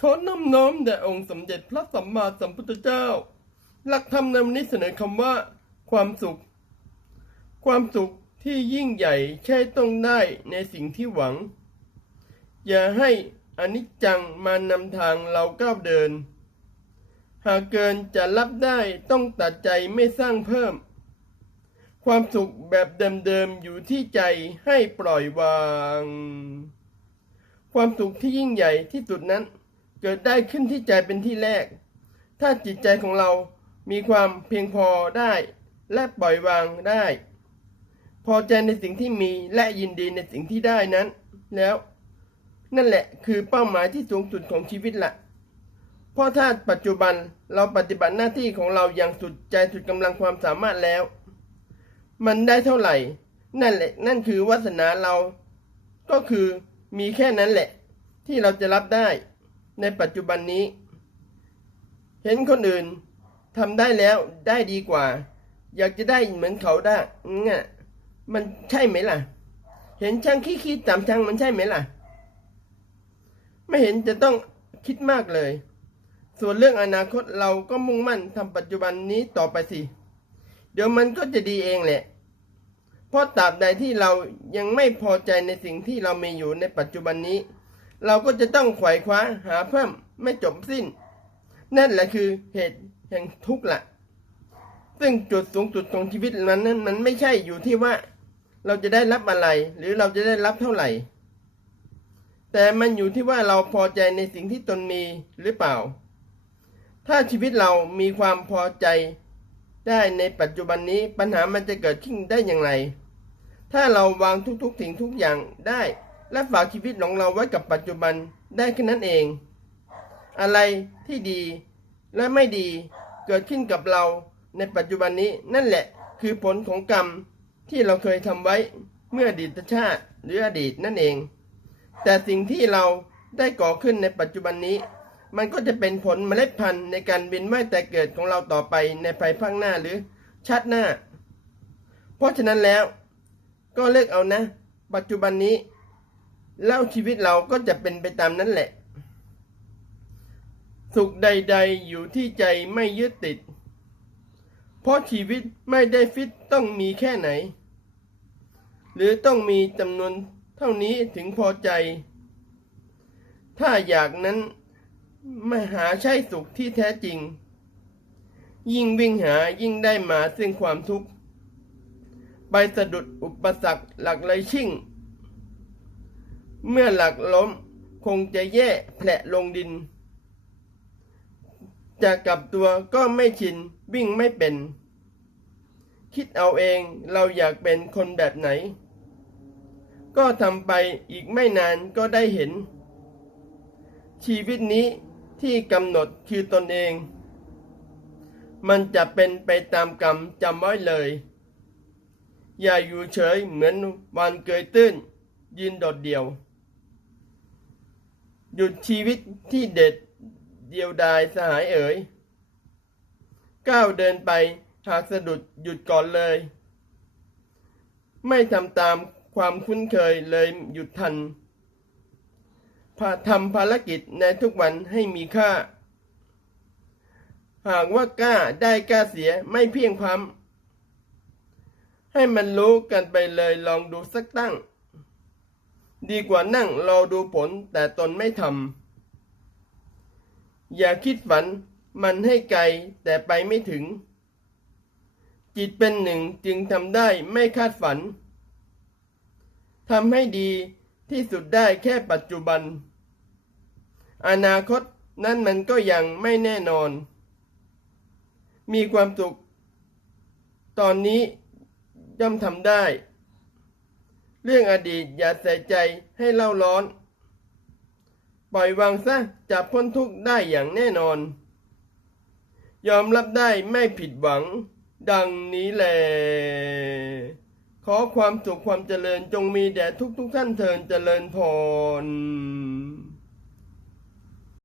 ขอน้อมน้อมแด่องค์สมเด็จพระสัมมาสัมพุทธเจ้า หลักธรรมในวันนี้เสนอคำว่า ความสุข ความสุขที่ยิ่งใหญ่ใช่ต้องได้ในสิ่งที่หวัง อย่าให้อนิจจังมานำทางเราก้าวเดิน หากเกินจะรับได้ต้องตัดใจไม่สร้างเพิ่ม ความสุขแบบเดิมๆอยู่ที่ใจให้ปล่อยวาง ความสุขที่ยิ่งใหญ่ที่สุดนั้น เกิดได้ขึ้นที่ใจเป็นที่แรก ถ้าจิตใจของเรามีความเพียงพอได้ และปล่อยวางได้ พอใจในสิ่งที่มีและยินดีในสิ่งที่ได้นั้น แล้ว นั่นแหละคือเป้าหมายที่สูงสุดของชีวิตละเพราะถ้าปัจจุบันเราปฏิบัติหน้าที่ของเราอย่างสุดใจสุดกำลังความสามารถแล้ว มันได้เท่าไหร่ นั่นแหละนั่นคือวาสนาเรา ก็คือมีแค่นั้นแหละ ที่เราจะรับได้ ในปัจจุบันนี้ เห็นคนอื่นทำได้แล้วได้ดีกว่า อยากจะได้เหมือนเขาได้เนี่ยมันใช่ไหมล่ะ เห็นช่างขี้คิดตามช่างมันใช่ไหมล่ะ ไม่เห็นจะต้องคิดมากเลย ส่วนเรื่องอนาคตเราก็มุ่งมั่นทำปัจจุบันนี้ต่อไปสิ เดี๋ยวมันก็จะดีเองแหละ เพราะตราบใดที่เรายังไม่พอใจในสิ่งที่เรามีอยู่ในปัจจุบันนี้ เราก็จะต้องไขว่คว้าหาเพิ่มไม่จบสิ้น นั่นแหละคือเหตุแห่งทุกข์ละซึ่งจุดสูงสุดของชีวิตนั้นนั้นมันไม่ใช่อยู่ที่ว่า เราจะได้รับอะไร หรือเราจะได้รับเท่าไหร่ แต่มันอยู่ที่ว่าเราพอใจในสิ่งที่ตนมีหรือเปล่า ถ้าชีวิตเรามีความพอใจได้ในปัจจุบันนี้ปัญหามันจะเกิดขึ้นได้อย่างไร ถ้าเราวางทุกๆสิ่งทุกอย่างได้ และฝากชีวิตของเราไว้กับปัจจุบันได้แค่นั้นเอง อะไรที่ดีและไม่ดีเกิดขึ้นกับเราในปัจจุบันนี้นั่นแหละคือผลของกรรมที่เราเคยทำไว้เมื่ออดีตชาติหรืออดีตนั่นเอง แต่สิ่งที่เราได้ก่อขึ้นในปัจจุบันนี้ มันก็จะเป็นผลเมล็ดพันธุ์ในการเวียนว่แต่เกิดของเราต่อไปในภายภาคหน้าหรือชาติหน้า เพราะฉะนั้นแล้ว ก็เลือกเอานะ ปัจจุบันนี้ แล้วชีวิตเราก็จะเป็นไปตามนั้นแหละ สุขใด ๆ อยู่ที่ใจไม่ยึดติด เพราะชีวิตไม่ได้ฟิตต้องมีแค่ไหน หรือต้องมีจำนวนเท่านี้ถึงพอใจ ถ้าอยากนั้นไม่หาใช่สุขที่แท้จริง ยิ่งวิ่งหายิ่งได้มาซึ่งความทุกข์ ไปสะดุดอุปสรรคหลักเลยชิ่ง เมื่อหลักล้มคงจะแย่แผลลงดิน จะกลับตัวก็ไม่ชินวิ่งไม่เป็น คิดเอาเองเราอยากเป็นคนแบบไหน ก็ทำไปอีกไม่นานก็ได้เห็น ชีวิตนี้ที่กำหนดคือตนเอง มันจะเป็นไปตามกรรมจำไว้เลย อย่าอยู่เฉยเหมือนวันเกยตื้นยืนโดดเดี่ยว หยุดชีวิตที่เด็ดเดียวดายสหายเอ๋ยก้าวเดินไปหากสะดุดหยุดก่อนเลย ไม่ทำตามความคุ้นเคยเลยหยุดทันพาทำภารกิจในทุกวันให้มีค่า หากว่ากล้าได้กล้าเสียไม่เพียงพ้ำให้มันรู้กันไปเลยลองดูสักตั้ง ดีกว่านั่งรอดูผลแต่ตนไม่ทำอย่าคิดฝันมันให้ไกลแต่ไปไม่ถึง จิตเป็นหนึ่งจึงทำได้ไม่คาดฝันทำให้ดีที่สุดได้แค่ปัจจุบัน อนาคตนั้นมันก็ยังไม่แน่นอน มีความสุข ตอนนี้ย่อมทำได้ เรื่องอดีตอย่าใส่ใจให้เล่าร้อน ปล่อยวางซะจะพ้นทุกข์ได้อย่างแน่นอน ยอมรับได้ไม่ผิดหวัง ดังนี้แหละขอความสุขความเจริญจงมีแด่ทุกทุกท่านเทินเจริญพร